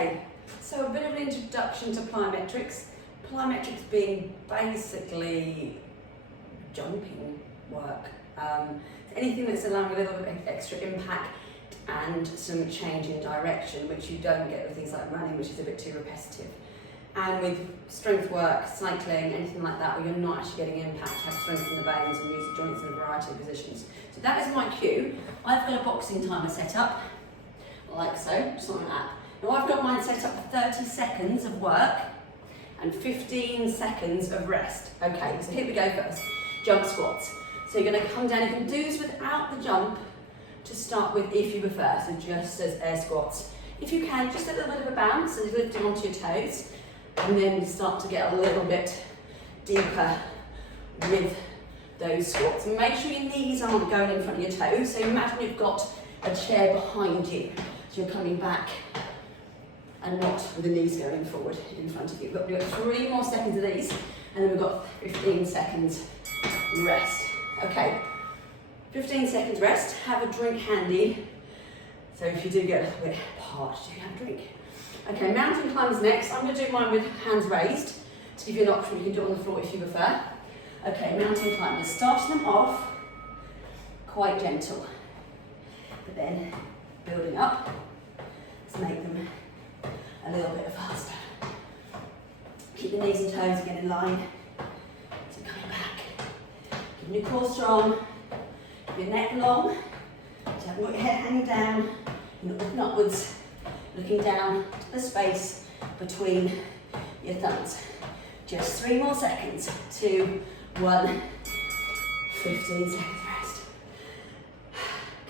Okay, so a bit of an introduction to plyometrics. Plyometrics being basically jumping work. Anything that's allowing a little bit of extra impact and some change in direction, which you don't get with things like running, which is a bit too repetitive. And with strength work, cycling, anything like that, where you're not actually getting impact, have strength in the bones and use the joints in a variety of positions. So that is my cue. I've got a boxing timer set up, like so, just on an app. Now I've got mine set up for 30 seconds of work and 15 seconds of rest. Okay, so here we go first. Jump squats. So you're going to come down, you can do this without the jump to start with if you prefer, so just as air squats. If you can, just a little bit of a bounce as you're lifting onto your toes, and then start to get a little bit deeper with those squats. And make sure your knees aren't going in front of your toes, so imagine you've got a chair behind you, so you're coming back and not with the knees going forward in front of you. We've got 3 more seconds of these, and then we've got 15 seconds rest. Okay, 15 seconds rest, have a drink handy. So if you do get a little bit parched, you can have a drink. Okay, mountain climbers next. I'm going to do mine with hands raised to give you an option. You can do it on the floor if you prefer. Okay, mountain climbers. Starting them off quite gentle, but then building up to make them a little bit faster. Keep the knees and toes again in line. So coming back, keeping your core strong, keep your neck long. So you haven't got your head hanging down. You're not looking upwards, looking down to the space between your thumbs. Just 3 more seconds. 2, 1. 15 seconds rest.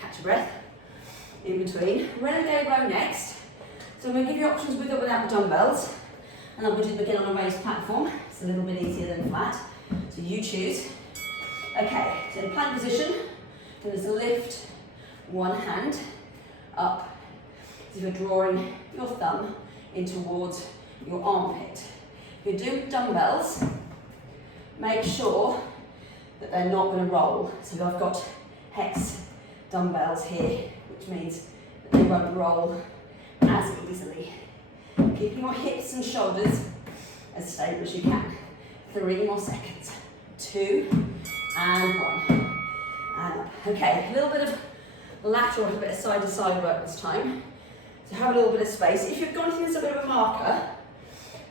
Catch your breath in between. Renegade row next. So I'm going to give you options with or without the dumbbells, and I'm going to begin on a raised platform. It's a little bit easier than flat, so you choose. Okay, so in plank position, then there's a lift, one hand up, as if you're drawing your thumb in towards your armpit. If you're doing dumbbells, make sure that they're not going to roll. So I've got hex dumbbells here, which means that they won't roll as easily. Keeping your hips and shoulders as stable as you can. 3 more seconds. 2 and 1. And up. Okay, a little bit of lateral, a bit of side to side work this time. So have a little bit of space. If you've got anything that's a bit of a marker,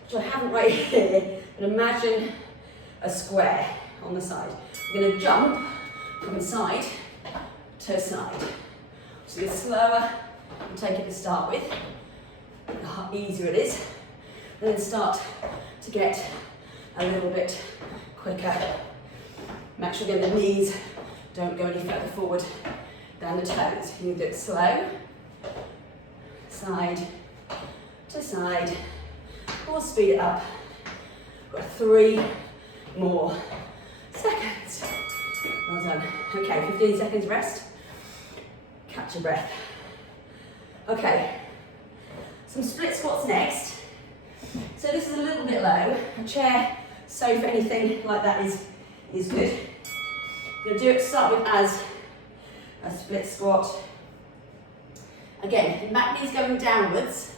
which I haven't right here, but imagine a square on the side. We're going to jump from side to side. So it's slower. You take it to start with, the easier it is, and then start to get a little bit quicker. Make sure again the knees don't go any further forward than the toes. You can do it slow, side to side, or speed it up. We've got 3 more seconds. Well done. Okay, 15 seconds rest. Catch your breath. Okay, some split squats next. So this is a little bit low. A chair, sofa, anything like that is good. I'm going to do it, start with as a split squat. Again, back knees going downwards.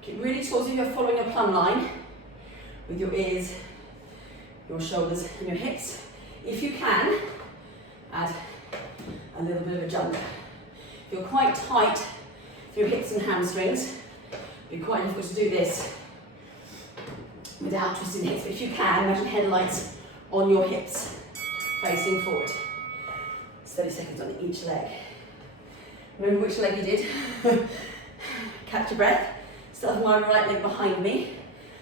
Keep really tall as if you're following a plumb line with your ears, your shoulders and your hips. If you can, add a little bit of a jump. If you're quite tight through hips and hamstrings, it'd be quite difficult to do this without twisting hips. But if you can, imagine headlights on your hips, facing forward. 30 seconds on each leg. Remember which leg you did. Catch your breath. Start with my right leg behind me.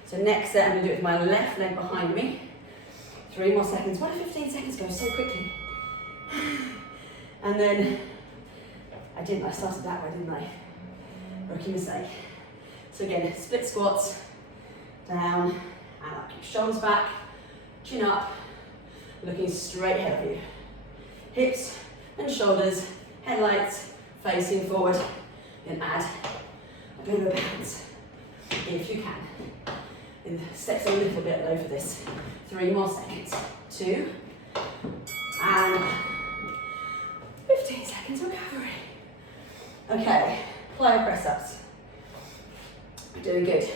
So next set, I'm going to do it with my left leg behind me. 3 more seconds. Why did 15 seconds go so quickly? And then, I started that way, didn't I? Rookie mistake. So again, split squats, down and up. Keep shoulders back, chin up, looking straight ahead of you. Hips and shoulders, headlights facing forward, then add a bit of a bounce if you can. And steps a little bit low for this. 3 more seconds. 2 and 15 seconds recovery. Okay, plyo press ups. Doing good.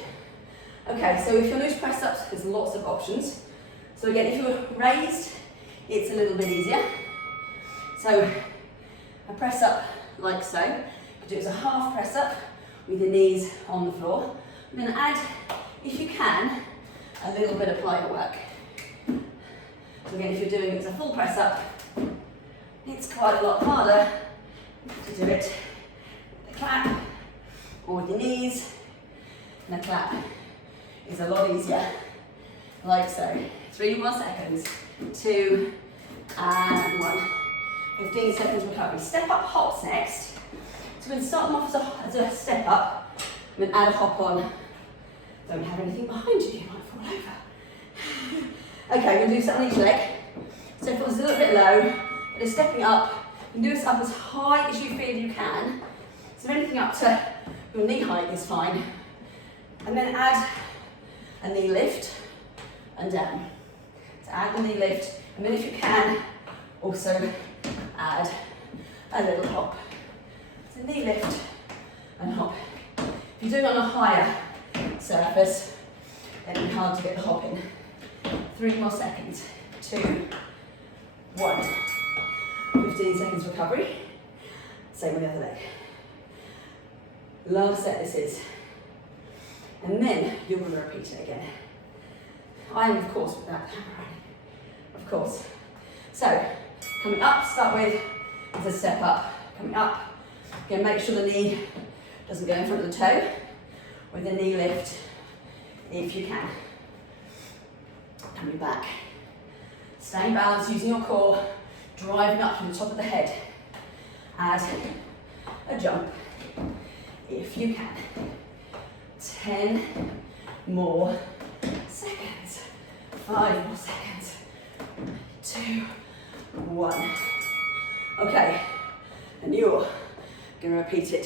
Okay, so if you're new to press ups, there's lots of options. So again, if you're raised, it's a little bit easier. So a press up like so. You could do it as a half press up with your knees on the floor. And then add, if you can, a little bit of plyo work. So again, if you're doing it as a full press up, it's quite a lot harder to do it with a clap or with your knees. And a clap is a lot easier, like so. 3 more seconds, 2 and 1. 15 seconds recovery. Step up hops next. So we're going to start them off as a step up, and then add a hop on. Don't have anything behind you, you might fall over. Okay, we're going to do something on each leg. So if it was a little bit low, but it's stepping up, you can do this up as high as you feel you can. So anything up to your knee height is fine. And then add a knee lift and down. So add the knee lift, and then if you can, also add a little hop. So knee lift and hop. If you're doing it on a higher surface, then it's hard to get the hop in. 3 more seconds. 2, 1. 15 seconds recovery. Same with the other leg. Last set this is. And then you're going to repeat it again. I am, of course, without the hammer running. Of course. So, coming up, start with is a step up. Coming up, again, make sure the knee doesn't go in front of the toe. With a knee lift, if you can. Coming back. Staying balanced, using your core, driving up from the top of the head. Add a jump, if you can. 10 more seconds. 5 more seconds. 2, 1. Okay, and you're going to repeat it